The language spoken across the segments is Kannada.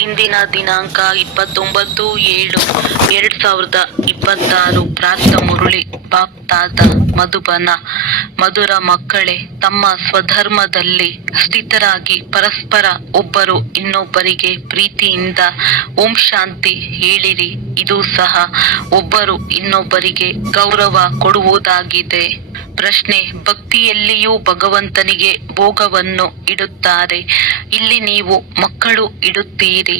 ಇಂದಿನ ದಿನಾಂಕ 29/7/2026. ಪ್ರಾರ್ಥ ಮುರಳಿ ಬಾಪ್ತಾದ ಮಧುಬನ. ಮಧುರ ಮಕ್ಕಳೇ, ತಮ್ಮ ಸ್ವಧರ್ಮದಲ್ಲಿ ಸ್ಥಿತರಾಗಿ ಪರಸ್ಪರ ಒಬ್ಬರು ಇನ್ನೊಬ್ಬರಿಗೆ ಪ್ರೀತಿಯಿಂದ ಓಂ ಶಾಂತಿ ಹೇಳಿರಿ. ಇದು ಸಹ ಒಬ್ಬರು ಇನ್ನೊಬ್ಬರಿಗೆ ಗೌರವ ಕೊಡುವುದಾಗಿದೆ. ಪ್ರಶ್ನೆ: ಭಕ್ತಿಯಲ್ಲಿಯೂ ಭಗವಂತನಿಗೆ ಭೋಗವನ್ನು ಇಡುತ್ತಾರೆ. ಇಲ್ಲಿ ನೀವು ಮಕ್ಕಳು ಇಡುತ್ತೀರಿ.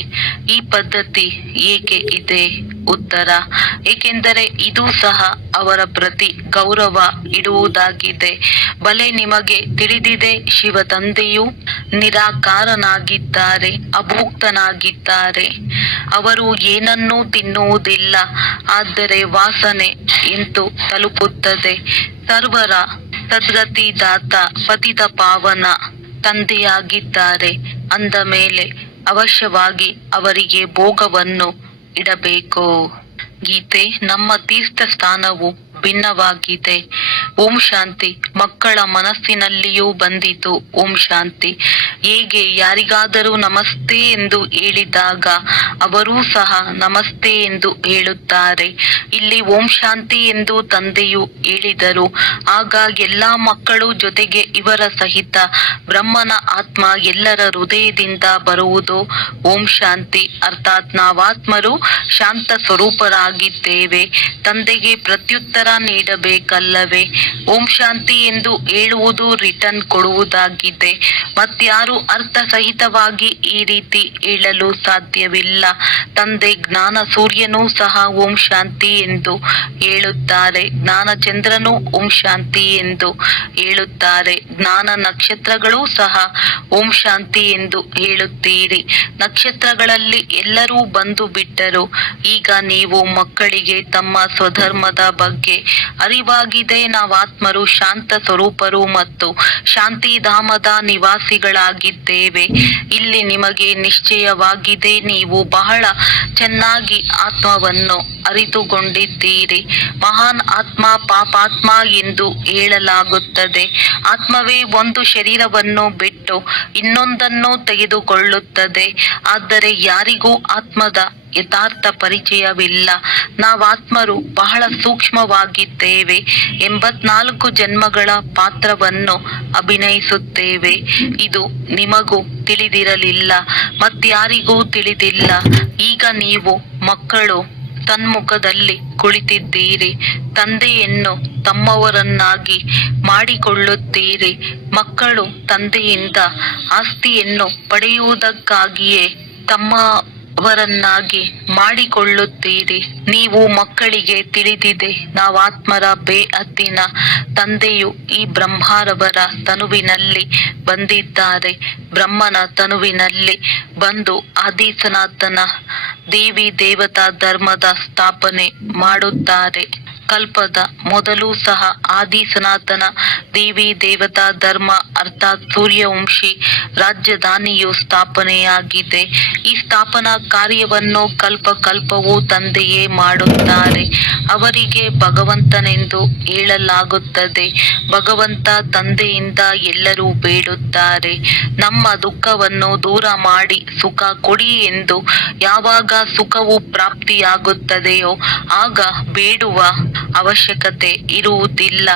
ಈ ಪದ್ಧತಿ ಏಕೆ ಇದೆ? ಉತ್ತರ: ಏಕೆಂದರೆ ಇದು ಸಹ ಅವರ ಪ್ರತಿ ಗೌರವ ಇಡುವುದಾಗಿದೆ. ಬಲೆ ನಿಮಗೆ ತಿಳಿದಿದೆ, ಶಿವ ತಂದೆಯು ನಿರಾಕಾರನಾಗಿದ್ದಾರೆ, ಅಭೋಕ್ತನಾಗಿದ್ದಾರೆ. ಅವರು ಏನನ್ನೂ ತಿನ್ನುವುದಿಲ್ಲ, ಆದರೆ ವಾಸನೆ ಎಂದು ತಲುಪುತ್ತದೆ. ಸರ್ವರ ಸದ್ಗತಿದಾತ ಪತಿತ ಪಾವನ ತಂದೆಯಾಗಿದ್ದಾರೆ. ಅಂದ ಮೇಲೆ ಅವಶ್ಯವಾಗಿ ಅವರಿಗೆ ಭೋಗವನ್ನು ಇಡಬೇಕು. ಗೀತೆ: ನಮ್ಮ ತೀರ್ಥ ಸ್ಥಾನವು ಭಿನ್ನವಾಗಿದೆ. ಓಂ ಶಾಂತಿ. ಮಕ್ಕಳ ಮನಸ್ಸಿನಲ್ಲಿಯೂ ಬಂದಿತು ಓಂ ಶಾಂತಿ. ಹೇಗೆ ಯಾರಿಗಾದರೂ ನಮಸ್ತೆ ಎಂದು ಹೇಳಿದಾಗ ಅವರೂ ಸಹ ನಮಸ್ತೆ ಎಂದು ಹೇಳುತ್ತಾರೆ. ಇಲ್ಲಿ ಓಂ ಶಾಂತಿ ಎಂದು ತಂದೆಯು ಹೇಳಿದರು. ಆಗ ಎಲ್ಲಾ ಮಕ್ಕಳು ಜೊತೆಗೆ ಇವರ ಸಹಿತ ಬ್ರಹ್ಮನ ಆತ್ಮ ಎಲ್ಲರ ಹೃದಯದಿಂದ ಬರುವುದು ಓಂ ಶಾಂತಿ. ಅರ್ಥಾತ್ ನಾವಾತ್ಮರು ಶಾಂತ ಸ್ವರೂಪರಾಗಿದ್ದೇವೆ. ತಂದೆಗೆ ಪ್ರತ್ಯುತ್ತರ ನೀಡಬೇಕಲ್ಲವೇ? ಓಂ ಶಾಂತಿ ಎಂದು ಹೇಳುವುದು ರಿಟರ್ನ್ ಕೊಡುವುದಾಗಿದೆ. ಮತ್ಯಾರು ಅರ್ಥ ಸಹಿತವಾಗಿ ಈ ರೀತಿ ಹೇಳಲು ಸಾಧ್ಯವಿಲ್ಲ. ತಂದೆ ಜ್ಞಾನ ಸೂರ್ಯನೂ ಸಹ ಓಂ ಶಾಂತಿ ಎಂದು ಹೇಳುತ್ತಾರೆ. ಜ್ಞಾನ ಚಂದ್ರನೂ ಓಂ ಶಾಂತಿ ಎಂದು ಹೇಳುತ್ತಾರೆ. ಜ್ಞಾನ ನಕ್ಷತ್ರಗಳೂ ಸಹ ಓಂ ಶಾಂತಿ ಎಂದು ಹೇಳುತ್ತೀರಿ. ನಕ್ಷತ್ರಗಳಲ್ಲಿ ಎಲ್ಲರೂ ಬಂದು ಬಿಟ್ಟರು. ಈಗ ನೀವು ಮಕ್ಕಳಿಗೆ ತಮ್ಮ ಸ್ವಧರ್ಮದ ಬಗ್ಗೆ ಅರಿವಾಗಿದೆ. ನಾವಾತ್ಮರು ಶಾಂತ ಸ್ವರೂಪರು ಮತ್ತು ಶಾಂತಿಧಾಮದ ನಿವಾಸಿಗಳಾಗಿದ್ದೇವೆ. ಇಲ್ಲಿ ನಿಮಗೆ ನಿಶ್ಚಯವಾಗಿದೆ. ನೀವು ಬಹಳ ಚೆನ್ನಾಗಿ ಆತ್ಮವನ್ನು ಅರಿತುಕೊಂಡಿದ್ದೀರಿ. ಮಹಾನ್ ಆತ್ಮ, ಪಾಪಾತ್ಮ ಎಂದು ಹೇಳಲಾಗುತ್ತದೆ. ಆತ್ಮವೇ ಒಂದು ಶರೀರವನ್ನು ಬಿಟ್ಟು ಇನ್ನೊಂದನ್ನು ತೆಗೆದುಕೊಳ್ಳುತ್ತದೆ. ಆದರೆ ಯಾರಿಗೂ ಆತ್ಮದ ಯಥಾರ್ಥ ಪರಿಚಯವಿಲ್ಲ. ನಾವಾತ್ಮರು ಬಹಳ ಸೂಕ್ಷ್ಮವಾಗಿದ್ದೇವೆ. 84 ಜನ್ಮಗಳ ಪಾತ್ರವನ್ನು ಅಭಿನಯಿಸುತ್ತೇವೆ. ಇದು ನಿಮಗೂ ತಿಳಿದಿರಲಿಲ್ಲ, ಮತ್ಯಾರಿಗೂ ತಿಳಿದಿಲ್ಲ. ಈಗ ನೀವು ಮಕ್ಕಳು ಸನ್ಮುಖದಲ್ಲಿ ಕುಳಿತಿದ್ದೀರಿ. ತಂದೆಯನ್ನು ತಮ್ಮವರನ್ನಾಗಿ ಮಾಡಿಕೊಳ್ಳುತ್ತೀರಿ. ಮಕ್ಕಳು ತಂದೆಯಿಂದ ಆಸ್ತಿಯನ್ನು ಪಡೆಯುವುದಕ್ಕಾಗಿಯೇ ತಮ್ಮವರನ್ನಾಗಿ ಮಾಡಿಕೊಳ್ಳುತ್ತೀರಿ. ನೀವು ಮಕ್ಕಳಿಗೆ ತಿಳಿದಿದೆ, ನಾವಾತ್ಮರ ಬೇಅದ್ದಿನ ತಂದೆಯು ಈ ಬ್ರಹ್ಮರವರ ತನುವಿನಲ್ಲಿ ಬಂದಿದ್ದಾರೆ. ಬ್ರಹ್ಮನ ತನುವಿನಲ್ಲಿ ಬಂದು ಆದಿ ಸನಾತನ ದೇವಿ ದೇವತಾ ಧರ್ಮದ ಸ್ಥಾಪನೆ ಮಾಡುತ್ತಾರೆ. ಕಲ್ಪದ ಮೊದಲು ಸಹ ಆದಿ ಸನಾತನ ದೇವಿ ದೇವತಾ ಧರ್ಮ ಅರ್ಥಾತ್ ಸೂರ್ಯವಂಶಿ ರಾಜಧಾನಿಯು ಸ್ಥಾಪನೆಯಾಗಿದೆ. ಈ ಸ್ಥಾಪನಾ ಕಾರ್ಯವನ್ನು ಕಲ್ಪ ಕಲ್ಪವೂ ತಂದೆಯೇ ಮಾಡುತ್ತಾರೆ. ಅವರಿಗೆ ಭಗವಂತನೆಂದು ಹೇಳಲಾಗುತ್ತದೆ. ಭಗವಂತ ತಂದೆಯಿಂದ ಎಲ್ಲರೂ ಬೇಡುತ್ತಾರೆ, ನಮ್ಮ ದುಃಖವನ್ನು ದೂರ ಮಾಡಿ ಸುಖ ಕೊಡಿ ಎಂದು. ಯಾವಾಗ ಸುಖವು ಪ್ರಾಪ್ತಿಯಾಗುತ್ತದೆಯೋ ಆಗ ಬೇಡುವ ಅವಶ್ಯಕತೆ ಇರುವುದಿಲ್ಲ.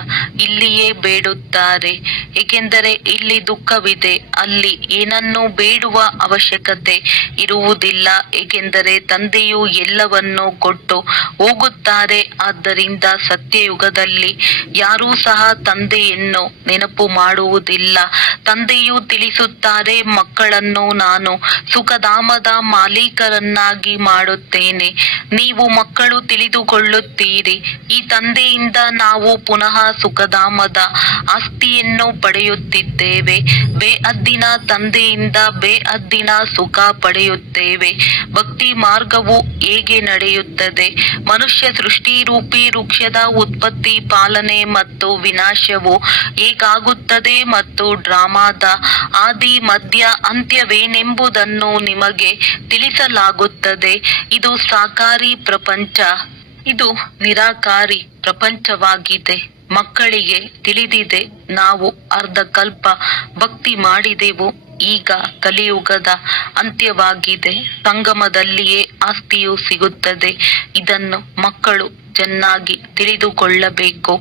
ಇಲ್ಲಿಯೇ ಬೇಡುತ್ತಾರೆ. ಏಕೆಂದರೆ ಇಲ್ಲಿ ದುಃಖವಿದೆ. ಅಲ್ಲಿ ಏನನ್ನೂ ಬೇಡುವ ಅವಶ್ಯಕತೆ ಇರುವುದಿಲ್ಲ. ಏಕೆಂದರೆ ತಂದೆಯು ಎಲ್ಲವನ್ನೂ ಕೊಟ್ಟು ಹೋಗುತ್ತಾರೆ. ಆದ್ದರಿಂದ ಸತ್ಯಯುಗದಲ್ಲಿ ಯಾರೂ ಸಹ ತಂದೆಯನ್ನು ನೆನಪು ಮಾಡುವುದಿಲ್ಲ. ತಂದೆಯು ತಿಳಿಸುತ್ತಾರೆ, ಮಕ್ಕಳನ್ನು ನಾನು ಸುಖಧಾಮದ ಮಾಲೀಕರನ್ನಾಗಿ ಮಾಡುತ್ತೇನೆ. ನೀವು ಮಕ್ಕಳು ತಿಳಿದುಕೊಳ್ಳುತ್ತೀರಿ, ಈ ತಂದೆಯಿಂದ ನಾವು ಪುನಃ ಸುಖಧಾಮದ ಆಸ್ತಿಯನ್ನು ಪಡೆಯುತ್ತಿದ್ದೇವೆ. ಬೇಅದ್ದಿನ ತಂದೆಯಿಂದ ಬೇಅದ್ದಿನ ಸುಖ ಪಡೆಯುತ್ತೇವೆ. ಭಕ್ತಿ ಮಾರ್ಗವು ಹೇಗೆ ನಡೆಯುತ್ತದೆ? ಮನುಷ್ಯ ಸೃಷ್ಟಿರೂಪಿ ವೃಕ್ಷದ ಉತ್ಪತ್ತಿ, ಪಾಲನೆ ಮತ್ತು ವಿನಾಶವು ಹೇಗಾಗುತ್ತದೆ ಮತ್ತು ಡ್ರಾಮಾದ ಆದಿ ಮಧ್ಯ ಅಂತ್ಯವೇನೆಂಬುದನ್ನು ನಿಮಗೆ ತಿಳಿಸಲಾಗುತ್ತದೆ. ಇದು ಸಾಕಾರಿ ಪ್ರಪಂಚ, ಇದು ನಿರಾಕಾರಿ ಪ್ರಪಂಚವಾಗಿದೆ. ಮಕ್ಕಳಿಗೆ ತಿಳಿದಿದೆ, ನಾವು ಅರ್ಧ ಕಲ್ಪ ಭಕ್ತಿ ಮಾಡಿದೆವು. ಈಗ ಕಲಿಯುಗದ ಅಂತ್ಯವಾಗಿದೆ. ಸಂಗಮದಲ್ಲಿಯೇ ಆಸ್ತಿಯು ಸಿಗುತ್ತದೆ. ಇದನ್ನು ಮಕ್ಕಳು ಚೆನ್ನಾಗಿ ತಿಳಿದುಕೊಳ್ಳಬೇಕು.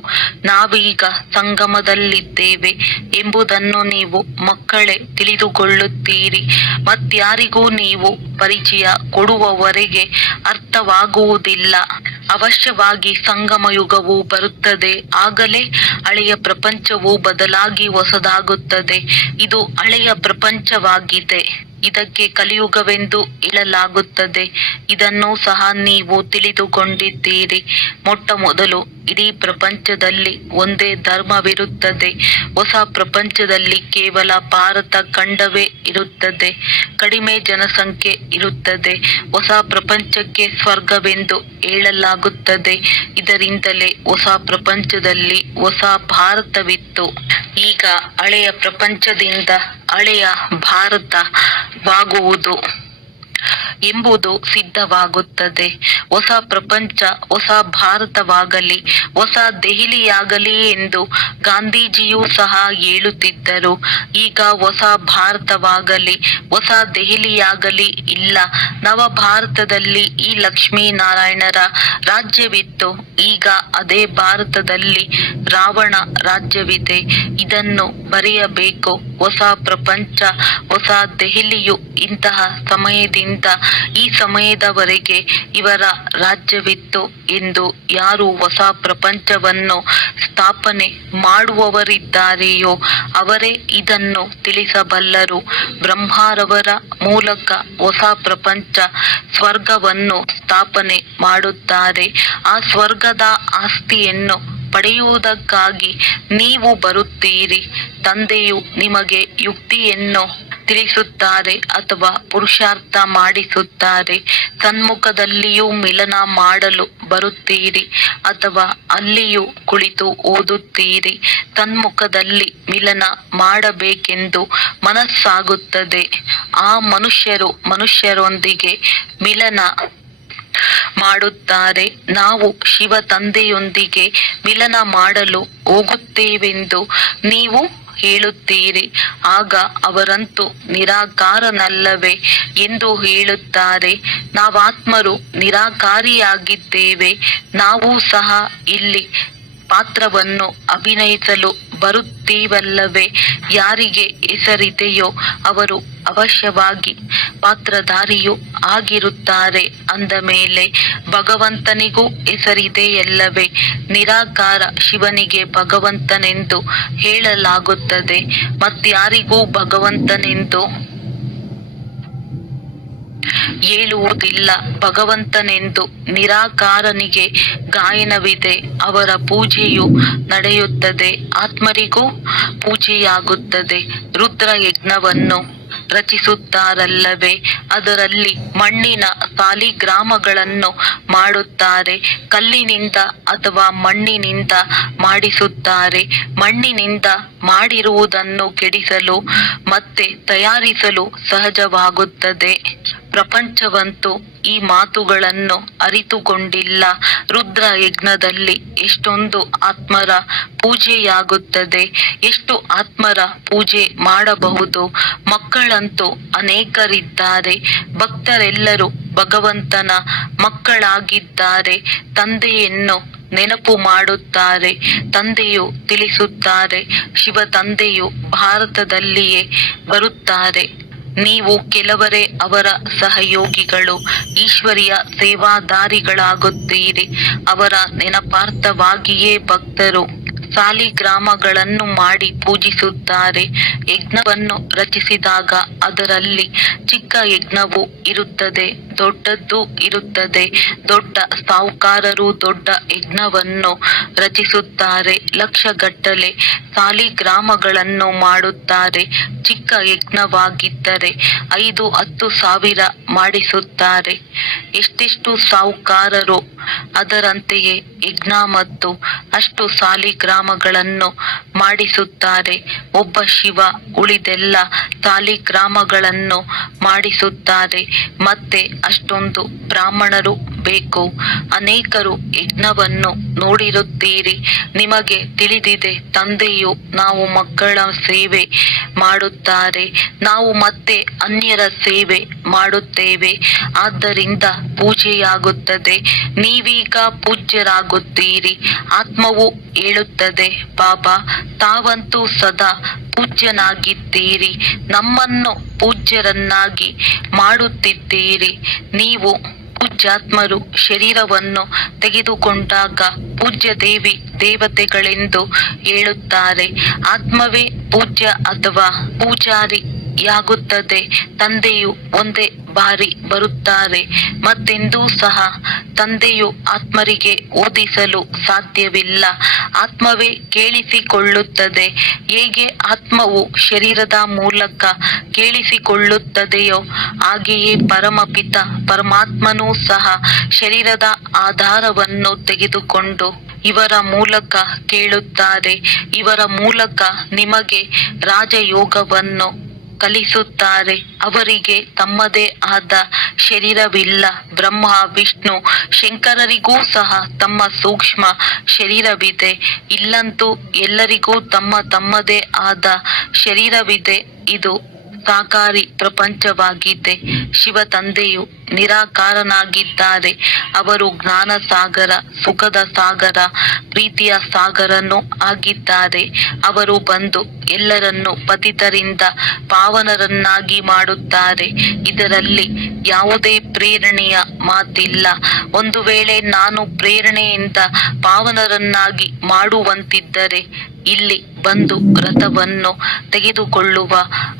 ನಾವೀಗ ಸಂಗಮದಲ್ಲಿದ್ದೇವೆ ಎಂಬುದನ್ನು ನೀವು ಮಕ್ಕಳೇ ತಿಳಿದುಕೊಳ್ಳುತ್ತೀರಿ. ಮತ್ಯಾರಿಗೂ ನೀವು ಪರಿಚಯ ಕೊಡುವವರೆಗೆ ಅರ್ಥವಾಗುವುದಿಲ್ಲ. ಅವಶ್ಯವಾಗಿ ಸಂಗಮ ಯುಗವು ಬರುತ್ತದೆ. ಆಗಲೇ ಹಳೆಯ ಪ್ರಪಂಚವು ಬದಲಾಗಿ ಹೊಸದಾಗುತ್ತದೆ. ಇದು ಹಳೆಯ ಪ್ರಪಂಚವಾಗಿದೆ. ಇದಕ್ಕೆ ಕಲಿಯುಗವೆಂದು ಹೇಳಲಾಗುತ್ತದೆ. ಇದನ್ನು ಸಹ ನೀವು ತಿಳಿದುಕೊಂಡಿದ್ದೀರಿ. ಮೊಟ್ಟ ಮೊದಲು ಇಡೀ ಪ್ರಪಂಚದಲ್ಲಿ ಒಂದೇ ಧರ್ಮವಿರುತ್ತದೆ. ಹೊಸ ಪ್ರಪಂಚದಲ್ಲಿ ಕೇವಲ ಭಾರತ ಖಂಡವೇ ಇರುತ್ತದೆ. ಕಡಿಮೆ ಜನಸಂಖ್ಯೆ ಇರುತ್ತದೆ. ಹೊಸ ಪ್ರಪಂಚಕ್ಕೆ ಸ್ವರ್ಗವೆಂದು ಹೇಳಲಾಗುತ್ತದೆ. ಇದರಿಂದಲೇ ಹೊಸ ಪ್ರಪಂಚದಲ್ಲಿ ಹೊಸ ಭಾರತವಿತ್ತು. ಈಗ ಹಳೆಯ ಪ್ರಪಂಚದಿಂದ ಹಳೆಯ ಭಾರತವಾಗುವುದು ಎಂಬುದು ಸಿದ್ಧವಾಗುತ್ತದೆ. ಹೊಸ ಪ್ರಪಂಚ ಹೊಸ ಭಾರತವಾಗಲಿ, ಹೊಸ ದೆಹಲಿಯಾಗಲಿ ಎಂದು ಗಾಂಧೀಜಿಯೂ ಸಹ ಹೇಳುತ್ತಿದ್ದರು. ಈಗ ಹೊಸ ಭಾರತವಾಗಲಿ, ಹೊಸ ದೆಹಲಿಯಾಗಲಿ ಇಲ್ಲ. ನವ ಭಾರತದಲ್ಲಿ ಈ ಲಕ್ಷ್ಮೀನಾರಾಯಣರ ರಾಜ್ಯವಿತ್ತು. ಈಗ ಅದೇ ಭಾರತದಲ್ಲಿ ರಾವಣ ರಾಜ್ಯವಿದೆ. ಇದನ್ನು ಬರೆಯಬೇಕು. ಹೊಸ ಪ್ರಪಂಚ ಹೊಸ ದೆಹಲಿಯು ಇಂತಹ ಸಮಯದಿಂದ ಈ ಸಮಯದವರೆಗೆ ಇವರ ರಾಜ್ಯವಿತ್ತು ಎಂದು ಯಾರು ಹೊಸ ಪ್ರಪಂಚವನ್ನು ಸ್ಥಾಪನೆ ಮಾಡುವವರಿದ್ದಾರೆಯೋ ಅವರೇ ಇದನ್ನು ತಿಳಿಸಬಲ್ಲರು. ಬ್ರಹ್ಮರವರ ಮೂಲಕ ಹೊಸ ಪ್ರಪಂಚ ಸ್ವರ್ಗವನ್ನು ಸ್ಥಾಪನೆ ಮಾಡುತ್ತಾರೆ. ಆ ಸ್ವರ್ಗದ ಆಸ್ತಿಯನ್ನು ಪಡೆಯುವುದಕ್ಕಾಗಿ ನೀವು ಬರುತ್ತೀರಿ. ತಂದೆಯು ನಿಮಗೆ ಯುಕ್ತಿಯನ್ನು ತಿಳಿಸುತ್ತಾರೆ ಅಥವಾ ಪುರುಷಾರ್ಥ ಮಾಡಿಸುತ್ತಾರೆ. ಸನ್ಮುಖದಲ್ಲಿಯೂ ಮಿಲನ ಮಾಡಲು ಬರುತ್ತೀರಿ ಅಥವಾ ಅಲ್ಲಿಯೂ ಕುಳಿತು ಓದುತ್ತೀರಿ. ಸನ್ಮುಖದಲ್ಲಿ ಮಿಲನ ಮಾಡಬೇಕೆಂದು ಮನಸ್ಸಾಗುತ್ತದೆ. ಆ ಮನುಷ್ಯರೊಂದಿಗೆ ಮಿಲನ ಮಾಡುತ್ತಾರೆ. ನಾವು ಶಿವ ತಂದೆಯೊಂದಿಗೆ ಮಿಲನ ಮಾಡಲು ಹೋಗುತ್ತೇವೆಂದು ನೀವು ಹೇಳುತ್ತೀರಿ. ಆಗ ಅವರಂತೂ ನಿರಾಕಾರನಲ್ಲವೇ ಎಂದು ಹೇಳುತ್ತಾರೆ. ನಾವಾತ್ಮರು ನಿರಾಕಾರಿಯಾಗಿದ್ದೇವೆ. ನಾವು ಸಹ ಇಲ್ಲಿ ಪಾತ್ರವನ್ನು ಅಭಿನಯಿಸಲು ಬರುತ್ತೀವಲ್ಲವೇ? ಯಾರಿಗೆ ಹೆಸರಿದೆಯೋ ಅವರು ಅವಶ್ಯವಾಗಿ ಪಾತ್ರಧಾರಿಯೂ ಆಗಿರುತ್ತಾರೆ. ಅಂದ ಮೇಲೆ ಭಗವಂತನಿಗೂ ಹೆಸರಿದೆಯಲ್ಲವೇ? ನಿರಾಕಾರ ಶಿವನಿಗೆ ಭಗವಂತನೆಂದು ಹೇಳಲಾಗುತ್ತದೆ. ಮತ್ಯಾರಿಗೂ ಭಗವಂತನೆಂದು ಹೇಳುವುದಿಲ್ಲ. ಭಗವಂತನೆಂದು ನಿರಾಕಾರನಿಗೆ ಗಾಯನವಿದೆ. ಅವರ ಪೂಜೆಯು ನಡೆಯುತ್ತದೆ. ಆತ್ಮರಿಗೂ ಪೂಜೆಯಾಗುತ್ತದೆ. ರುದ್ರ ಯಜ್ಞವನ್ನು ರಚಿಸುತ್ತಾರಲ್ಲವೇ? ಅದರಲ್ಲಿ ಮಣ್ಣಿನ ಸಾಲಿಗ್ರಾಮಗಳನ್ನು ಮಾಡುತ್ತಾರೆ. ಕಲ್ಲಿನಿಂದ ಅಥವಾ ಮಣ್ಣಿನಿಂದ ಮಾಡಿಸುತ್ತಾರೆ. ಮಣ್ಣಿನಿಂದ ಮಾಡಿರುವುದನ್ನು ಕೆಡಿಸಲು ಮತ್ತೆ ತಯಾರಿಸಲು ಸಹಜವಾಗುತ್ತದೆ. ಪ್ರಪಂಚವಂತೂ ಈ ಮಾತುಗಳನ್ನು ಅರಿತುಕೊಂಡಿಲ್ಲ. ರುದ್ರ ಯಜ್ಞದಲ್ಲಿ ಎಷ್ಟೊಂದು ಆತ್ಮರ ಪೂಜೆಯಾಗುತ್ತದೆ. ಎಷ್ಟು ಆತ್ಮರ ಪೂಜೆ ಮಾಡಬಹುದು? ಮಕ್ಕಳಂತೂ ಅನೇಕರಿದ್ದಾರೆ. ಭಕ್ತರೆಲ್ಲರೂ ಭಗವಂತನ ಮಕ್ಕಳಾಗಿದ್ದಾರೆ. ತಂದೆಯನ್ನು ನೆನಪು ಮಾಡುತ್ತಾರೆ. ತಂದೆಯು ತಿಳಿಸುತ್ತಾರೆ. ಶಿವ ತಂದೆಯು ಭಾರತದಲ್ಲಿಯೇ ಬರುತ್ತಾರೆ. ನೀವು ಕೆಲವರೇ ಅವರ ಸಹಯೋಗಿಗಳು. ಈಶ್ವರಿಯ ಸೇವಾದಾರಿಗಳಾಗುತ್ತೀರಿ. ಅವರ ನೆನಪಾರ್ಥವಾಗಿಯೇ ಭಕ್ತರು ಸಾಲಿಗ್ರಾಮಗಳನ್ನು ಮಾಡಿ ಪೂಜಿಸುತ್ತಾರೆ. ಯಜ್ಞವನ್ನು ರಚಿಸಿದಾಗ ಅದರಲ್ಲಿ ಚಿಕ್ಕ ಯಜ್ಞವೂ ಇರುತ್ತದೆ, ದೊಡ್ಡದ್ದು ಇರುತ್ತದೆ. ದೊಡ್ಡ ಸಾಹುಕಾರರು ದೊಡ್ಡ ಯಜ್ಞವನ್ನು ರಚಿಸುತ್ತಾರೆ. ಲಕ್ಷಗಟ್ಟಲೆ ಸಾಲಿಗ್ರಾಮಗಳನ್ನು ಮಾಡುತ್ತಾರೆ. ಚಿಕ್ಕ ಯಜ್ಞವಾಗಿದ್ದರೆ 5-10 ಸಾವಿರ ಮಾಡಿಸುತ್ತಾರೆ. ಎಷ್ಟೆಷ್ಟು ಸಾಹುಕಾರರು ಅದರಂತೆಯೇ ಯಜ್ಞ ಮತ್ತು ಅಷ್ಟು ಸಾಲಿಗ್ರಾಮಗಳನ್ನು ಮಾಡಿಸುತ್ತಾರೆ. ಒಬ್ಬ ಶಿವ ಉಳಿದೆಲ್ಲ ಸಾಲಿಗ್ರಾಮಗಳನ್ನು ಮಾಡಿಸುತ್ತಾರೆ. ಮತ್ತೆ ಅಷ್ಟೊಂದು ಬ್ರಾಹ್ಮಣರು ಮಾಡಬೇಕು. ಅನೇಕರು ಯಜ್ಞವನ್ನು ನೋಡಿರುತ್ತೀರಿ. ನಿಮಗೆ ತಿಳಿದಿದೆ, ತಂದೆಯು ನಾವು ಮಕ್ಕಳ ಸೇವೆ ಮಾಡುತ್ತಾರೆ, ನಾವು ಮತ್ತೆ ಅನ್ಯರ ಸೇವೆ ಮಾಡುತ್ತೇವೆ, ಆದ್ದರಿಂದ ಪೂಜೆಯಾಗುತ್ತದೆ. ನೀವೀಗ ಪೂಜ್ಯರಾಗುತ್ತೀರಿ. ಆತ್ಮವು ಹೇಳುತ್ತದೆ, ಬಾಬಾ ತಾವಂತೂ ಸದಾ ಪೂಜ್ಯನಾಗಿದ್ದೀರಿ, ನಮ್ಮನ್ನು ಪೂಜ್ಯರನ್ನಾಗಿ ಮಾಡುತ್ತಿದ್ದೀರಿ. ನೀವು ಪೂಜ್ಯಾತ್ಮರು ಶರೀರವನ್ನು ತೆಗೆದುಕೊಂಡಾಗ ಪೂಜ್ಯ ದೇವಿ ದೇವತೆಗಳೆಂದು ಹೇಳುತ್ತಾರೆ. ಆತ್ಮವೇ ಪೂಜ್ಯ ಅಥವಾ ಪೂಜಾರಿಯಾಗುತ್ತದೆ. ತಂದೆಯು ಒಂದೇ ಬಾರಿ ಬರುತ್ತಾರೆ, ಮತ್ತೆಂದೂ ಸಹ ತಂದೆಯು ಆತ್ಮರಿಗೆ ಓದಿಸಲು ಸಾಧ್ಯವಿಲ್ಲ. ಆತ್ಮವೇ ಕೇಳಿಸಿಕೊಳ್ಳುತ್ತದೆ. ಹೇಗೆ ಆತ್ಮವು ಶರೀರದ ಮೂಲಕ ಕೇಳಿಸಿಕೊಳ್ಳುತ್ತದೆಯೋ ಹಾಗೆಯೇ ಪರಮಪಿತ ಪರಮಾತ್ಮನೂ ಸಹ ಶರೀರದ ಆಧಾರವನ್ನು ತೆಗೆದುಕೊಂಡು ಇವರ ಮೂಲಕ ಕೇಳುತ್ತಾರೆ. ಇವರ ಮೂಲಕ ನಿಮಗೆ ರಾಜಯೋಗವನ್ನು ಕಲಿಸುತ್ತಾರೆ. ಅವರಿಗೆ ತಮ್ಮದೇ ಆದ ಶರೀರವಿಲ್ಲ. ಬ್ರಹ್ಮ ವಿಷ್ಣು ಶಂಕರರಿಗೂ ಸಹ ತಮ್ಮ ಸೂಕ್ಷ್ಮ ಶರೀರವಿದೆ. ಇಲ್ಲಂತೂ ಎಲ್ಲರಿಗೂ ತಮ್ಮದೇ ಆದ ಶರೀರವಿದೆ. ಇದು ಸಾಕಾರಿ ಪ್ರಪಂಚವಾಗಿದೆ. ಶಿವ ತಂದೆಯು ನಿರಾಕಾರನಾಗಿದ್ದಾರೆ. ಅವರು ಜ್ಞಾನ ಸಾಗರ, ಸುಖದ ಸಾಗರ, ಪ್ರೀತಿಯ ಸಾಗರನು ಆಗಿದ್ದಾರೆ. ಅವರು ಬಂದು ಎಲ್ಲರನ್ನು ಪತಿತರಿಂದ ಪಾವನರನ್ನಾಗಿ ಮಾಡುತ್ತಾರೆ. ಇದರಲ್ಲಿ ಯಾವುದೇ ಪ್ರೇರಣೆಯ ಮಾತಿಲ್ಲ. ಒಂದು ವೇಳೆ ನಾನು ಪ್ರೇರಣೆಯಿಂದ ಪಾವನರನ್ನಾಗಿ ಮಾಡುವಂತಿದ್ದರೆ ಇಲ್ಲಿ ಬಂದು ರಥವನ್ನು ತೆಗೆದುಕೊಳ್ಳುವ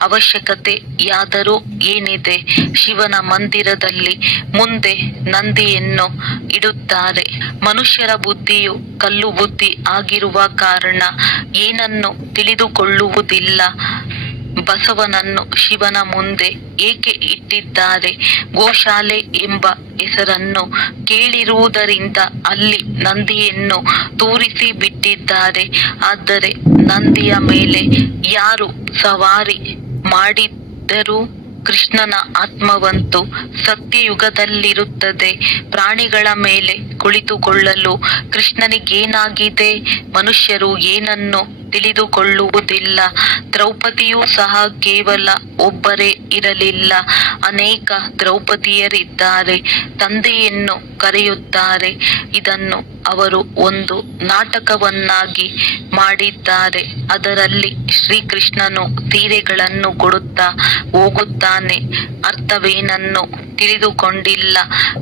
ಅವಶ್ಯಕತೆಯಾದರೂ ಏನಿದೆ? ಶಿವನ ಮಂದಿರದಲ್ಲಿ ಮುಂದೆ ನಂದಿಯನ್ನು ಇಡುತ್ತಾರೆ. ಮನುಷ್ಯರ ಬುದ್ಧಿಯು ಕಲ್ಲು ಬುದ್ಧಿ ಆಗಿರುವ ಕಾರಣ ಏನನ್ನು ತಿಳಿದುಕೊಳ್ಳುವುದಿಲ್ಲ. ಬಸವನನ್ನು ಶಿವನ ಮುಂದೆ ಏಕೆ ಇಟ್ಟಿದ್ದಾರೆ? ಗೋಶಾಲೆ ಎಂಬ ಹೆಸರನ್ನು ಕೇಳಿರುವುದರಿಂದ ಅಲ್ಲಿ ನಂದಿಯನ್ನು ತೋರಿಸಿ ಬಿಟ್ಟಿದ್ದಾರೆ. ಆದರೆ ನಂದಿಯ ಮೇಲೆ ಯಾರು ಸವಾರಿ ಮಾಡಿದ್ದರೂ ಕೃಷ್ಣನ ಆತ್ಮವಂತೂ ಸತ್ಯಯುಗದಲ್ಲಿರುತ್ತದೆ. ಪ್ರಾಣಿಗಳ ಮೇಲೆ ಕುಳಿತುಕೊಳ್ಳಲು ಕೃಷ್ಣನಿಗೇನಾಗಿದೆ? ಮನುಷ್ಯರು ಏನನ್ನು ತಿಳಿದುಕೊಳ್ಳುವುದಿಲ್ಲ. ದ್ರೌಪದಿಯೂ ಸಹ ಕೇವಲ ಒಬ್ಬರೇ ಇರಲಿಲ್ಲ, ಅನೇಕ ದ್ರೌಪದಿಯರಿದ್ದಾರೆ. ತಂದೆಯನ್ನು ಕರೆಯುತ್ತಾರೆ. ಇದನ್ನು ಅವರು ಒಂದು ನಾಟಕವನ್ನಾಗಿ ಮಾಡಿದ್ದಾರೆ. ಅದರಲ್ಲಿ ಶ್ರೀಕೃಷ್ಣನು ಸೀರೆಗಳನ್ನು ಕೊಡುತ್ತಾ ಹೋಗುತ್ತಾನೆ. ಅರ್ಥವೇನನ್ನು ತಿಳಿದುಕೊಂಡಿಲ್ಲ.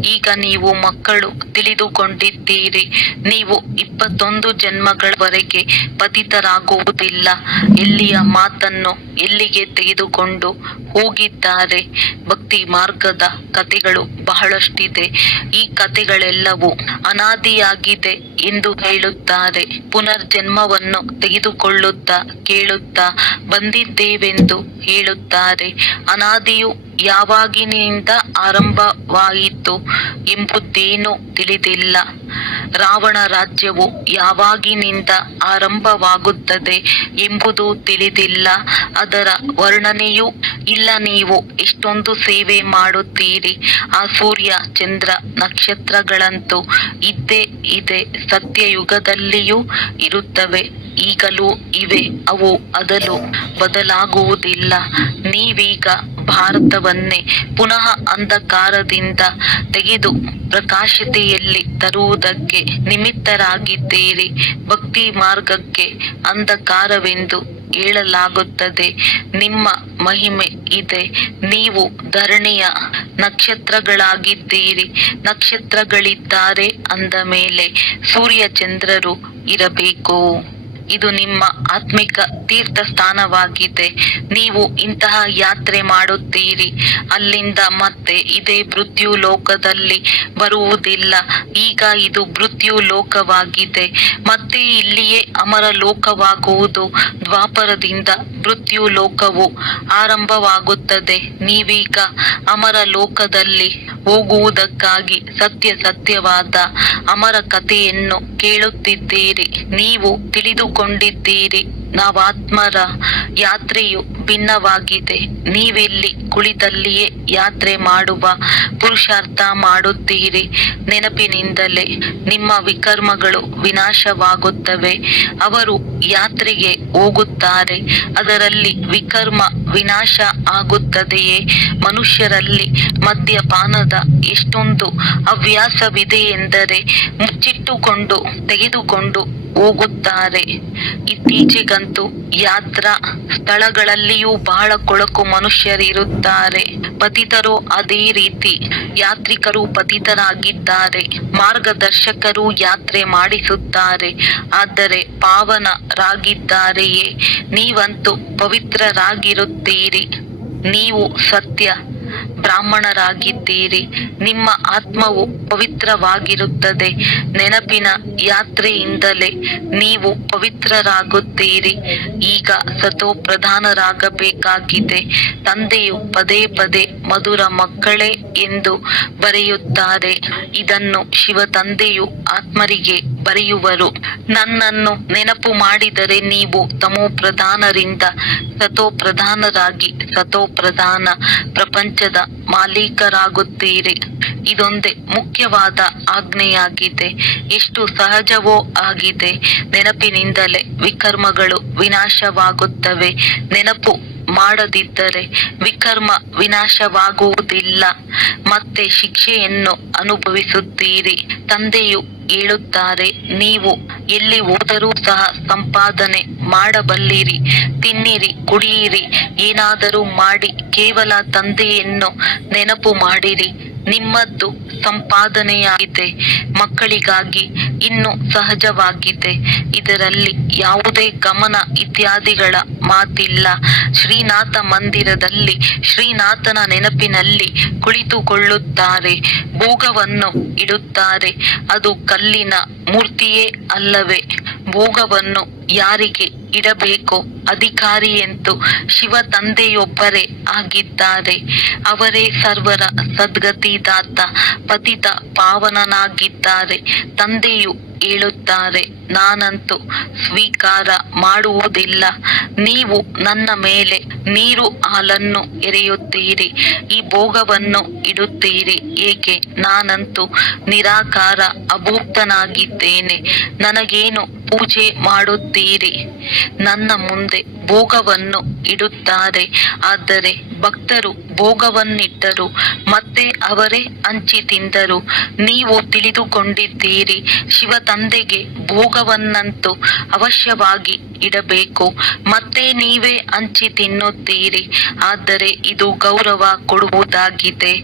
ಈಗ ನೀವು ಮಕ್ಕಳು ತಿಳಿದುಕೊಂಡಿದ್ದೀರಿ. ನೀವು 21 ಜನ್ಮಗಳವರೆಗೆ ಪತಿತರಾಗುವುದಿಲ್ಲ. ಎಲ್ಲಿಯ ಮಾತನ್ನು ಎಲ್ಲಿಗೆ ತೆಗೆದುಕೊಂಡು ಹೋಗಿದ್ದಾರೆ? ಭಕ್ತಿ ಮಾರ್ಗದ ಕಥೆಗಳು ಬಹಳಷ್ಟಿದೆ. ಈ ಕಥೆಗಳೆಲ್ಲವೂ ಅನಾದಿಯಾಗಿದೆ ಎಂದು ಹೇಳುತ್ತಾರೆ. ಪುನರ್ಜನ್ಮವನ್ನು ತೆಗೆದುಕೊಳ್ಳುತ್ತಾ ಕೇಳುತ್ತಾ ಬಂದಿದ್ದೇವೆಂದು ಹೇಳುತ್ತಾರೆ. ಅನಾದಿಯು ಯಾವಾಗಿನಿಂದ ಆರಂಭವಾಯಿತು ಎಂಬುದೇನೂ ತಿಳಿದಿಲ್ಲ. ರಾವಣ ರಾಜ್ಯವು ಯಾವಾಗಿನಿಂದ ಆರಂಭವಾಗುತ್ತದೆ ಎಂಬುದು ತಿಳಿದಿಲ್ಲ. ಅದರ ವರ್ಣನೆಯೂ ಇಲ್ಲ. ನೀವು ಎಷ್ಟೊಂದು ಸೇವೆ ಮಾಡುತ್ತೀರಿ. ಆ ಸೂರ್ಯ ಚಂದ್ರ ನಕ್ಷತ್ರಗಳಂತೂ ಇದ್ದೇ ಇದೆ. ಸತ್ಯಯುಗದಲ್ಲಿಯೂ ಇರುತ್ತವೆ, ಈಗಲೂ ಇವೆ. ಅವು ಅದಲು ಬದಲಾಗುವುದಿಲ್ಲ. ನೀವೀಗ ಭಾರತವನ್ನೇ ಪುನಃ ಅಂಧಕಾರದಿಂದ ತೆಗೆದು ಪ್ರಕಾಶತೆಯಲ್ಲಿ ತರುವುದಕ್ಕೆ ನಿಮಿತ್ತರಾಗಿದ್ದೀರಿ. ಭಕ್ತಿ ಮಾರ್ಗಕ್ಕೆ ಅಂಧಕಾರವೆಂದು ಹೇಳಲಾಗುತ್ತದೆ. ನಿಮ್ಮ ಮಹಿಮೆ ಇದೆ. ನೀವು ಧರಣಿಯ ನಕ್ಷತ್ರಗಳಾಗಿದ್ದೀರಿ. ನಕ್ಷತ್ರಗಳಿದ್ದಾರೆ ಅಂದ ಮೇಲೆ ಸೂರ್ಯ ಚಂದ್ರರು ಇರಬೇಕು. ಇದು ನಿಮ್ಮ ಆತ್ಮಿಕ ತೀರ್ಥ ಸ್ಥಾನವಾಗಿದೆ. ನೀವು ಇಂತಹ ಯಾತ್ರೆ ಮಾಡುತ್ತೀರಿ. ಅಲ್ಲಿಂದ ಮತ್ತೆ ಇದೇ ಮೃತ್ಯು ಲೋಕದಲ್ಲಿ ಬರುವುದಿಲ್ಲ. ಈಗ ಇದು ಮೃತ್ಯು ಲೋಕವಾಗಿದೆ. ಮತ್ತೆ ಇಲ್ಲಿಯೇ ಅಮರ ಲೋಕವಾಗುವುದು. ದ್ವಾಪರದಿಂದ ಮೃತ್ಯು ಲೋಕವು ಆರಂಭವಾಗುತ್ತದೆ. ನೀವೀಗ ಅಮರ ಲೋಕದಲ್ಲಿ ಹೋಗುವುದಕ್ಕಾಗಿ ಸತ್ಯವಾದ ಅಮರ ಕಥೆಯನ್ನು ಕೇಳುತ್ತಿದ್ದೀರಿ. ನೀವು ತಿಳಿದುಕೊಂಡಿದ್ದೀರಿ. ನಾವಾತ್ಮರ ಯಾತ್ರೆಯು ಭಿನ್ನವಾಗಿದೆ. ನೀವಿಲ್ಲಿ ಕುಳಿತಲ್ಲಿಯೇ ಯಾತ್ರೆ ಮಾಡುವ ಪುರುಷಾರ್ಥ ಮಾಡುತ್ತೀರಿ. ನೆನಪಿನಿಂದಲೇ ನಿಮ್ಮ ವಿಕರ್ಮಗಳು ವಿನಾಶವಾಗುತ್ತವೆ. ಅವರು ಯಾತ್ರೆಗೆ ಹೋಗುತ್ತಾರೆ, ಅದರಲ್ಲಿ ವಿಕರ್ಮ ವಿನಾಶ ಆಗುತ್ತದೆಯೇ? ಮನುಷ್ಯರಲ್ಲಿ ಮದ್ಯಪಾನದ ಎಷ್ಟೊಂದು ಹವ್ಯಾಸವಿದೆ ಎಂದರೆ ಮುಚ್ಚಿಟ್ಟುಕೊಂಡು ತೆಗೆದುಕೊಂಡು ಹೋಗುತ್ತಾರೆ. ಇತ್ತೀಚೆಗಂತೂ ಯಾತ್ರಾ ಸ್ಥಳಗಳಲ್ಲಿಯೂ ಬಹಳ ಕೊಳಕು ಮನುಷ್ಯರಿರುತ್ತಾರೆ. ಪತಿತರು ಅದೇ ರೀತಿ ಯಾತ್ರಿಕರು ಪತಿತರಾಗಿದ್ದಾರೆ. ಮಾರ್ಗದರ್ಶಕರು ಯಾತ್ರೆ ಮಾಡಿಸುತ್ತಾರೆ, ಆದರೆ ಪಾವನರಾಗಿದ್ದಾರೆಯೇ? ನೀವಂತೂ ಪವಿತ್ರರಾಗಿರುತ್ತೀರಿ. ನೀವು ಸತ್ಯ ಬ್ರಾಹ್ಮಣರಾಗಿದ್ದೀರಿ. ನಿಮ್ಮ ಆತ್ಮವು ಪವಿತ್ರವಾಗಿರುತ್ತದೆ. ನೆನಪಿನ ಯಾತ್ರೆಯಿಂದಲೇ ನೀವು ಪವಿತ್ರರಾಗುತ್ತೀರಿ. ಈಗ ಸತೋ ಪ್ರಧಾನರಾಗಬೇಕಾಗಿದೆ. ತಂದೆಯು ಪದೇ ಪದೇ ಮಧುರ ಮಕ್ಕಳೇ ಎಂದು ಬರೆಯುತ್ತಾರೆ. ಇದನ್ನು ಶಿವ ತಂದೆಯು ಆತ್ಮರಿಗೆ ಬರೆಯುವರು. ನನ್ನನ್ನು ನೆನಪು ಮಾಡಿದರೆ ನೀವು ತಮೋ ಪ್ರಧಾನರಿಂದ ಸತೋ ಪ್ರಧಾನರಾಗಿ ಸತೋ ಪ್ರಧಾನ ಪ್ರಪಂಚದ ಮಾಲೀಕರಾಗುತ್ತೀರಿ. ಇದೊಂದೇ ಮುಖ್ಯವಾದ ಆಜ್ಞೆಯಾಗಿದೆ. ಎಷ್ಟು ಸಹಜವೋ ಆಗಿದೆ. ನೆನಪಿನಿಂದಲೇ ವಿಕರ್ಮಗಳು ವಿನಾಶವಾಗುತ್ತವೆ. ನೆನಪು ಮಾಡದಿದ್ದರೆ ವಿಕರ್ಮ ವಿನಾಶವಾಗುವುದಿಲ್ಲ. ಮತ್ತೆ ಶಿಕ್ಷೆಯನ್ನು ಅನುಭವಿಸುತ್ತೀರಿ. ತಂದೆಯು ಹೇಳುತ್ತಾರೆ, ನೀವು ಎಲ್ಲಿ ಹೋದರೂ ಸಹ ಸಂಪಾದನೆ ಮಾಡಬಲ್ಲಿರಿ. ತಿನ್ನಿರಿ, ಕುಡಿಯಿರಿ, ಏನಾದರೂ ಮಾಡಿ ಕೇವಲ ತಂದೆಯನ್ನು ನೆನಪು ಮಾಡಿರಿ. ನಿಮ್ಮದ್ದು ಸಂಪಾದನೆಯಾಗಿದೆ. ಮಕ್ಕಳಿಗಾಗಿ ಇನ್ನು ಸಹಜವಾಗಿದೆ. ಇದರಲ್ಲಿ ಯಾವುದೇ ಗಮನ ಇತ್ಯಾದಿಗಳ ಮಾತಿಲ್ಲ. ಶ್ರೀನಾಥ ಮಂದಿರದಲ್ಲಿ ಶ್ರೀನಾಥನ ನೆನಪಿನಲ್ಲಿ ಕುಳಿತುಕೊಳ್ಳುತ್ತಾರೆ. ಭೋಗವನ್ನು ಇಡುತ್ತಾರೆ. ಅದು ಕಲ್ಲಿನ ಮೂರ್ತಿಯೇ ಅಲ್ಲವೇ? ಭೋಗವನ್ನು ಯಾರಿಗೆ ಇಡಬೇಕೋ ಅಧಿಕಾರಿಯಂತೂ ಶಿವ ತಂದೆಯೊಬ್ಬರೇ ಆಗಿದ್ದಾರೆ. ಅವರೇ ಸರ್ವರ ಸದ್ಗತಿದಾತ, ಪತಿತ ಪಾವನನಾಗಿದ್ದಾರೆ. ತಂದೆಯು ಹೇಳುತ್ತಾರೆ, ನಾನಂತೂ ಸ್ವೀಕಾರ ಮಾಡುವುದಿಲ್ಲ. ನೀವು ನನ್ನ ಮೇಲೆ ನೀರು ಹಾಲನ್ನು ಎರೆಯುತ್ತೀರಿ, ಈ ಭೋಗವನ್ನು ಇಡುತ್ತೀರಿ. ಏಕೆ? ನಾನಂತೂ ನಿರಾಕಾರ ಅಭೋಕ್ತನಾಗಿದ್ದೇನೆ. ನನಗೇನು ಪೂಜೆ ಮಾಡುತ್ತೀರಿ? ನನ್ನ ಮುಂದೆ ಭೋಗವನ್ನು ಇಡುತ್ತಾರೆ. ಆದರೆ ಭಕ್ತರು ಭೋಗವನ್ನಿಟ್ಟರು, ಮತ್ತೆ ಅವರೇ ಹಂಚಿ ತಿಂದರು. ನೀವು ತಿಳಿದುಕೊಂಡಿದ್ದೀರಿ, ಶಿವ ತಂದೆಗೆ ಭೋಗವನ್ನಂತೂ ಅವಶ್ಯವಾಗಿ ಇಡಬೇಕು, ಮತ್ತೆ ನೀವೇ ಹಂಚಿ ತಿನ್ನುತ್ತೀರಿ. ಆದರೆ ಇದು ಗೌರವ ಕೊಡುವುದಾಗಿದೆ.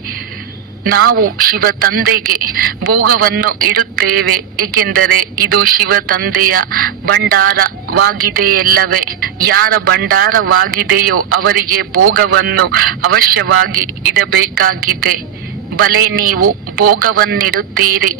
ನಾವು ಶಿವ ತಂದೆಗೆ ಭೋಗವನ್ನು ಇಡುತ್ತೇವೆ, ಏಕೆಂದರೆ ಇದು ಶಿವ ತಂದೆಯ ಭಂಡಾರವಾಗಿದೆಯಲ್ಲವೇ? ಯಾರ ಭಂಡಾರವಾಗಿದೆಯೋ ಅವರಿಗೆ ಭೋಗವನ್ನು ಅವಶ್ಯವಾಗಿ ಇಡಬೇಕಾಗಿದೆ. ಬಲೆ, ನೀವು ಭೋಗವನ್ನಿಡುತ್ತೀರಿ,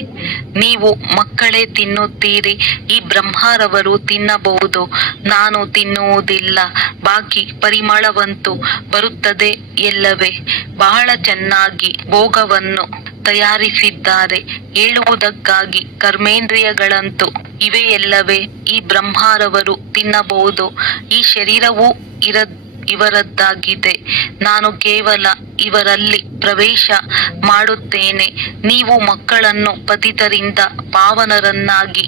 ನೀವು ಮಕ್ಕಳೇ ತಿನ್ನುತ್ತೀರಿ. ಈ ಬ್ರಹ್ಮರವರು ತಿನ್ನಬಹುದು, ನಾನು ತಿನ್ನುವುದಿಲ್ಲ. ಬಾಕಿ ಪರಿಮಳವಂತೂ ಬರುತ್ತದೆ ಎಲ್ಲವೇ? ಬಹಳ ಚೆನ್ನಾಗಿ ಭೋಗವನ್ನು ತಯಾರಿಸಿದ್ದಾರೆ. ಹೇಳುವುದಕ್ಕಾಗಿ ಕರ್ಮೇಂದ್ರಿಯಗಳಂತೂ ಇವೆಯಲ್ಲವೇ? ಈ ಬ್ರಹ್ಮರವರು ತಿನ್ನಬಹುದು. ಈ ಶರೀರವೂ ಇವರದ್ದಾಗಿದೆ. ನಾನು ಕೇವಲ ಇವರಲ್ಲಿ ಪ್ರವೇಶ ಮಾಡುತ್ತೇನೆ. ನೀವು ಮಕ್ಕಳನ್ನು ಪತಿತರಿಂದ ಪಾವನರನ್ನಾಗಿ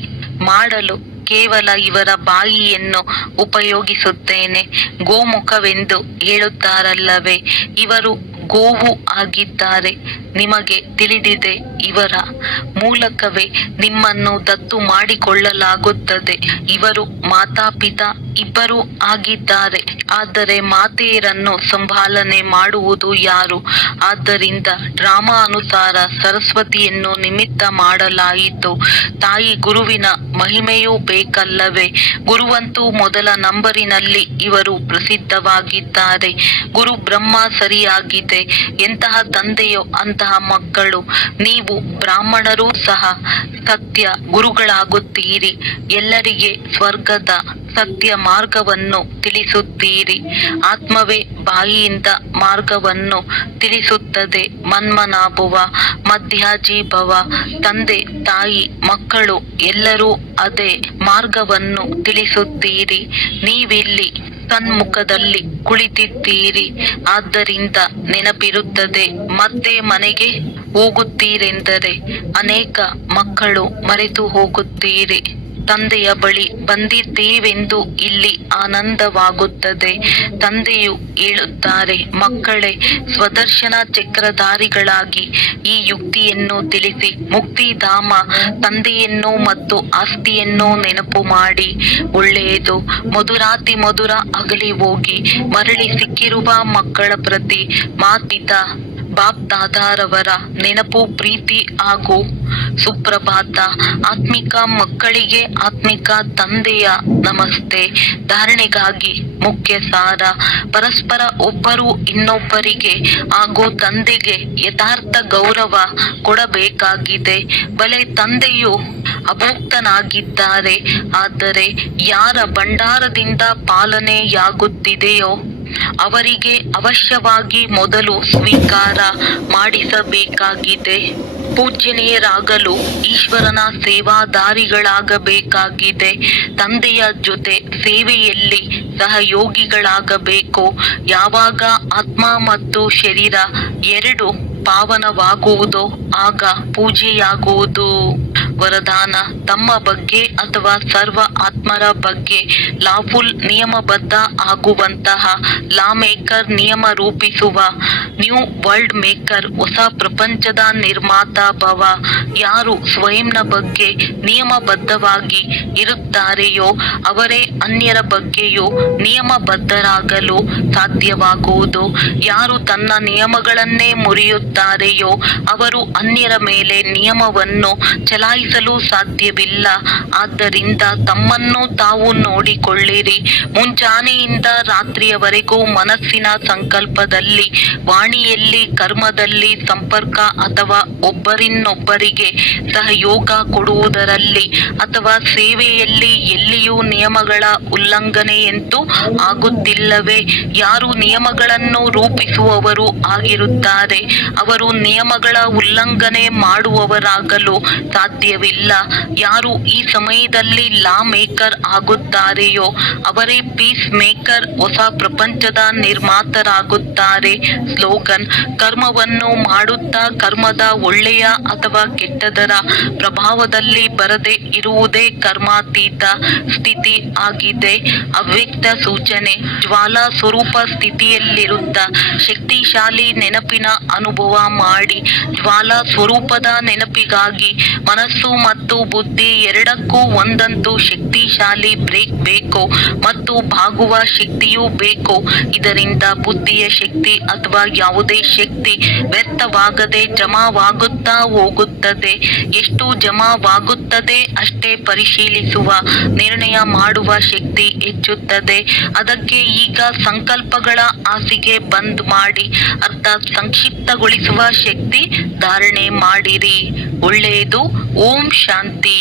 ಮಾಡಲು ಕೇವಲ ಇವರ ಬಾಯಿಯನ್ನು ಉಪಯೋಗಿಸುತ್ತೇನೆ. ಗೋಮುಖವೆಂದು ಹೇಳುತ್ತಾರಲ್ಲವೇ? ಇವರು ಗೋವು ಆಗಿದ್ದಾರೆ. ನಿಮಗೆ ತಿಳಿದಿದೆ, ಇವರ ಮೂಲಕವೇ ನಿಮ್ಮನ್ನು ದತ್ತು ಮಾಡಿಕೊಳ್ಳಲಾಗುತ್ತದೆ. ಇವರು ಮಾತಾಪಿತಾ ಇಬ್ಬರೂ ಆಗಿದ್ದಾರೆ. ಆದರೆ ಮಾತೆಯರನ್ನು ಸಂಭಾಲನೆ ಮಾಡುವುದು ಯಾರು? ಆದ್ದರಿಂದ ಡ್ರಾಮಾ ಅನುಸಾರ ಸರಸ್ವತಿಯನ್ನು ನಿಮಿತ್ತ ಮಾಡಲಾಯಿತು. ತಾಯಿ ಗುರುವಿನ ಮಹಿಮೆಯೂ ಬೇಕಲ್ಲವೇ? ಗುರುವಂತೂ ಮೊದಲ ನಂಬರಿನಲ್ಲಿ ಇವರು ಪ್ರಸಿದ್ಧವಾಗಿದ್ದಾರೆ. ಗುರು ಬ್ರಹ್ಮ ಸರಿಯಾಗಿದೆ. ಎಂತಹ ತಂದೆಯೋ ಅಂತಹ ಮಾಡುವಂತಹ ಮಕ್ಕಳು. ನೀವು ಬ್ರಾಹ್ಮಣರೂ ಸಹ ಸತ್ಯ ಗುರುಗಳಾಗುತ್ತೀರಿ. ಎಲ್ಲರಿಗೆ ಸ್ವರ್ಗದ ಸತ್ಯ ಮಾರ್ಗವನ್ನು ತಿಳಿಸುತ್ತೀರಿ. ಆತ್ಮವೇ ಬಾಯಿಯಿಂದ ಮಾರ್ಗವನ್ನು ತಿಳಿಸುತ್ತದೆ. ಮನ್ಮನಾಭವ, ಮಧ್ಯಾಜೀಭವ, ತಂದೆ ತಾಯಿ ಮಕ್ಕಳು ಎಲ್ಲರೂ ಅದೇ ಮಾರ್ಗವನ್ನು ತಿಳಿಸುತ್ತೀರಿ. ನೀವಿಲ್ಲಿ ಸನ್ಮುಖದಲ್ಲಿ ಕುಳಿತಿದ್ದೀರಿ, ಆದ್ದರಿಂದ ನೆನಪಿರುತ್ತದೆ. ಮತ್ತೆ ಮನೆಗೆ ಹೋಗುತ್ತೀರೆಂದರೆ ಅನೇಕ ಮಕ್ಕಳು ಮರೆತು ಹೋಗುತ್ತೀರಿ. ತಂದೆಯ ಬಳಿ ಬಂದಿದ್ದೀವೆಂದು ಇಲ್ಲಿ ಆನಂದವಾಗುತ್ತದೆ. ತಂದೆಯು ಹೇಳುತ್ತಾರೆ, ಮಕ್ಕಳೇ, ಸ್ವದರ್ಶನ ಚಕ್ರಧಾರಿಗಳಾಗಿ ಈ ಯುಕ್ತಿಯನ್ನು ತಿಳಿಸಿ ಮುಕ್ತಿಧಾಮ ತಂದೆಯನ್ನು ಮತ್ತು ಆಸ್ತಿಯನ್ನು ನೆನಪು ಮಾಡಿ. ಒಳ್ಳೆಯದು. ಮಧುರಾತಿ ಮಧುರ ಅಗಲಿ ಹೋಗಿ ಮರಳಿ ಸಿಕ್ಕಿರುವ ಮಕ್ಕಳ ಪ್ರತಿ ಮಾತಿತ ಬಾಪ್ ದಾದಾರವರ ನೆನಪು, ಪ್ರೀತಿ ಹಾಗೂ ಸುಪ್ರಭಾತ. ಆತ್ಮಿಕ ಮಕ್ಕಳಿಗೆ ಆತ್ಮಿಕ ತಂದೆಯ ನಮಸ್ತೆ. ಧಾರಣೆಗಾಗಿ ಮುಖ್ಯ ಸಾರ: ಪರಸ್ಪರ ಒಬ್ಬರು ಇನ್ನೊಬ್ಬರಿಗೆ ಹಾಗೂ ತಂದೆಗೆ ಯಥಾರ್ಥ ಗೌರವ ಕೊಡಬೇಕಾಗಿದೆ. ಬಲೆ ತಂದೆಯು ಅಭೋಕ್ತನಾಗಿದ್ದಾರೆ, ಆದರೆ ಯಾರ ಭಂಡಾರದಿಂದ ಪಾಲನೆಯಾಗುತ್ತಿದೆಯೋ ಅವರಿಗೆ ಅವಶ್ಯವಾಗಿ ಮೊದಲು ಸ್ವೀಕಾರ ಮಾಡಿಸಬೇಕಾಗಿದೆ. ಪೂಜ್ಯನೀಯರಾಗಲು ಈಶ್ವರನ ಸೇವಾದಾರಿಗಳಾಗಬೇಕಾಗಿದೆ. ತಂದೆಯ ಜೊತೆ ಸೇವೆಯಲ್ಲಿ ಸಹಯೋಗಿಗಳಾಗಬೇಕು. ಯಾವಾಗ ಆತ್ಮ ಮತ್ತು ಶರೀರ ಎರಡು ಪಾವನವಾಗುವುದೋ ಆಗ ಪೂಜೆಯಾಗುವುದು. ವರದಾನ: ತಮ್ಮ ಬಗ್ಗೆ ಅಥವಾ ಸರ್ವ ಆತ್ಮರ ಬಗ್ಗೆ ಲಾಫುಲ್ ನಿಯಮಬದ್ಧ ಆಗುವಂತಹ ಲಾ ಮೇಕರ್, ನಿಯಮ ರೂಪಿಸುವ ನ್ಯೂ ವರ್ಲ್ಡ್ ಮೇಕರ್, ಹೊಸ ಪ್ರಪಂಚದ ನಿರ್ಮಾತ ಭವ. ಯಾರು ಸ್ವಯಂನ ಬಗ್ಗೆ ನಿಯಮಬದ್ಧವಾಗಿ ಇರುತ್ತಾರೆಯೋ ಅವರೇ ಅನ್ಯರ ಬಗ್ಗೆಯೂ ನಿಯಮಬದ್ಧರಾಗಲು ಸಾಧ್ಯವಾಗುವುದು. ಯಾರು ತನ್ನ ನಿಯಮಗಳನ್ನೇ ಮುರಿಯುತ್ತಾರೆಯೋ ಅವರು ಅನ್ಯರ ಮೇಲೆ ನಿಯಮವನ್ನು ಚಲಾಯಿಸಲು ಸಾಧ್ಯವಿಲ್ಲ. ಆದ್ದರಿಂದ ತಮ್ಮನ್ನು ತಾವು ನೋಡಿಕೊಳ್ಳಿರಿ. ಮುಂಜಾನೆಯಿಂದ ರಾತ್ರಿಯವರೆಗೂ ಮನಸ್ಸಿನ ಸಂಕಲ್ಪದಲ್ಲಿ, ವಾಣಿಯಲ್ಲಿ, ಕರ್ಮದಲ್ಲಿ ಸಂಪರ್ಕ ಅಥವಾ ಒಬ್ಬರಿನ್ನೊಬ್ಬರಿಗೆ ಸಹಯೋಗ ಕೊಡುವುದರಲ್ಲಿ ಅಥವಾ ಸೇವೆಯಲ್ಲಿ ಎಲ್ಲಿಯೂ ನಿಯಮಗಳ ಉಲ್ಲಂಘನೆಯಂತೂ ಆಗುತ್ತಿಲ್ಲವೇ? ಯಾರು ನಿಯಮಗಳನ್ನು ರೂಪಿಸುವವರು ಆಗಿರುತ್ತಾರೆ ಅವರು ನಿಯಮಗಳ ಉಲ್ಲಂಘನೆ ಮಾಡುವವರಾಗಲು ಸಾಧ್ಯವಿಲ್ಲ. ಯಾರು ಈ ಸಮಯದಲ್ಲಿ ಲಾ ಮೇಕರ್ ಆಗುತ್ತಾರೆಯೋ ಅವರೇ ಪೀಸ್ ಮೇಕರ್, ಹೊಸ ಪ್ರಪಂಚದ ನಿರ್ಮಾತರಾಗುತ್ತಾರೆ. ಸ್ಲೋಗನ್: ಕರ್ಮವನ್ನು ಮಾಡುತ್ತಾ ಕರ್ಮದ ಒಳ್ಳೆಯ ಅಥವಾ ಕೆಟ್ಟದರ ಪ್ರಭಾವದಲ್ಲಿ ಬರದೆ ಇರುವುದೇ ಕರ್ಮಾತೀತ ಸ್ಥಿತಿ ಆಗಿದೆ. ಅವ್ಯಕ್ತ ಸೂಚನೆ: ಜ್ವಾಲಾ ಸ್ವರೂಪ ಸ್ಥಿತಿಯಲ್ಲಿರುತ್ತಾ ಶಕ್ತಿಶಾಲಿ ನೆನಪಿನ ಅನುಭವ ಮಾಡಿ. ಜ್ವಾಲಾ ಸ್ವರೂಪದ ನೆನಪಿಗಾಗಿ ಮನಸ್ಸು ಮತ್ತು ಬುದ್ಧಿ ಎರಡಕ್ಕೂ ಒಂದಂತೂ ಶಕ್ತಿಶಾಲಿ ಬ್ರೇಕ್ ಬೇಕು ಮತ್ತು ಬಾಗುವ ಶಕ್ತಿಯೂ ಬೇಕು. ಇದರಿಂದ ಬುದ್ಧಿಯ ಶಕ್ತಿ ಅಥವಾ ಯಾವುದೇ ಶಕ್ತಿ ವ್ಯರ್ಥವಾಗದೆ ಜಮಾವಾಗುತ್ತಾ ಹೋಗುತ್ತದೆ. ಎಷ್ಟು ಜಮಾವಾಗುತ್ತದೆ ಅಷ್ಟೇ ಪರಿಶೀಲಿಸುವ, ನಿರ್ಣಯ ಮಾಡುವ ಶಕ್ತಿ ಹೆಚ್ಚುತ್ತದೆ. ಅದಕ್ಕೆ ಈಗ ಸಂಕಲ್ಪಗಳ ಹಾಸಿಗೆ ಬಂದ್ ಮಾಡಿ, ಅರ್ಥಾತ್ ಸಂಕ್ಷಿಪ್ತಗೊಳಿಸುವ ಶಕ್ತಿ ಧಾರಣೆ ಮಾಡಿರಿ. ಒಳ್ಳೆಯದು. ಓಂ ಶಾಂತಿ.